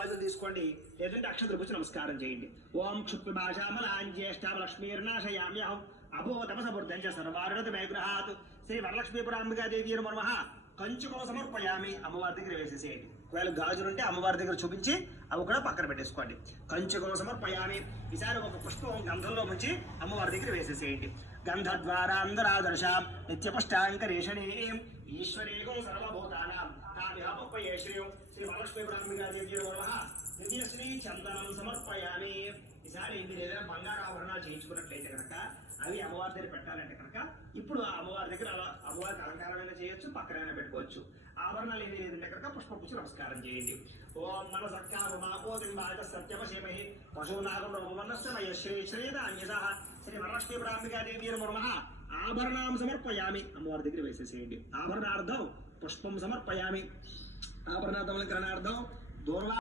గాజులు తీసుకోండి, లేదంటే అక్షతలు వచ్చి నమస్కారం చేయండి. ఓం క్షుప్పి భాషామలాంజ్యేష్టామ లక్ష్మీర్నాశయామ్యహం అభో తపసబుద్ధం చ సర్వారుణత మేగ్రహాత్ శ్రీ వరలక్ష్మీపురాంబికాదేవి నమః. కంచుకం సమర్పయామి, అమ్మవారి దగ్గర వేసేసేయండి. ఒకవేళ గాజులుంటే అమ్మవారి దగ్గర చూపించి అవి కూడా పక్కన పెట్టేసుకోండి. కంచుకం సమర్పయామి. ఈసారి ఒక పుష్పం గంధంలో ముంచి అమ్మవారి దగ్గర వేసేసేయండి. గంధద్వారాంధరాదర్శ నిత్యపష్టాంకరేషణే ఈశ్వరేకం సర్వభూతానాం తామిహపయే శ్రీయం శ్రీ వరలక్ష్మీపురాంబికాదేవి నమః. శ్రీ చందనం సమర్పయామి. ఈసారి మీరు ఏదైనా బంగారు ఆభరణాలు చేయించుకున్నట్లయితే కనుక అవి అమ్మవారి దగ్గర పెట్టాలంటే కనుక ఇప్పుడు ఆ అమ్మవారి దగ్గర అమ్మవారికి అలంకారమైనా చేయొచ్చు, పక్కనైనా పెట్టుకోవచ్చు. ఆభరణాలు ఏమి లేదంటే కనుక పుష్పపుచ్చి నమస్కారం చేయండి. ఓం మన సత్యామాపోతింబాజ సత్యమశేమహి పశూనాగమనస్య శ్రీ శ్రీదాన్యస శ్రీ వరలక్ష్మీపురాంబికాదేవి నమః. ఆభరణం సమర్పయామి, అమ్మవారి దగ్గర వేసేసేయండి. ఆభరణార్థం పుష్పం సమర్పయామి. ఆభరణార్థం అలంకరణార్థం దూర్వా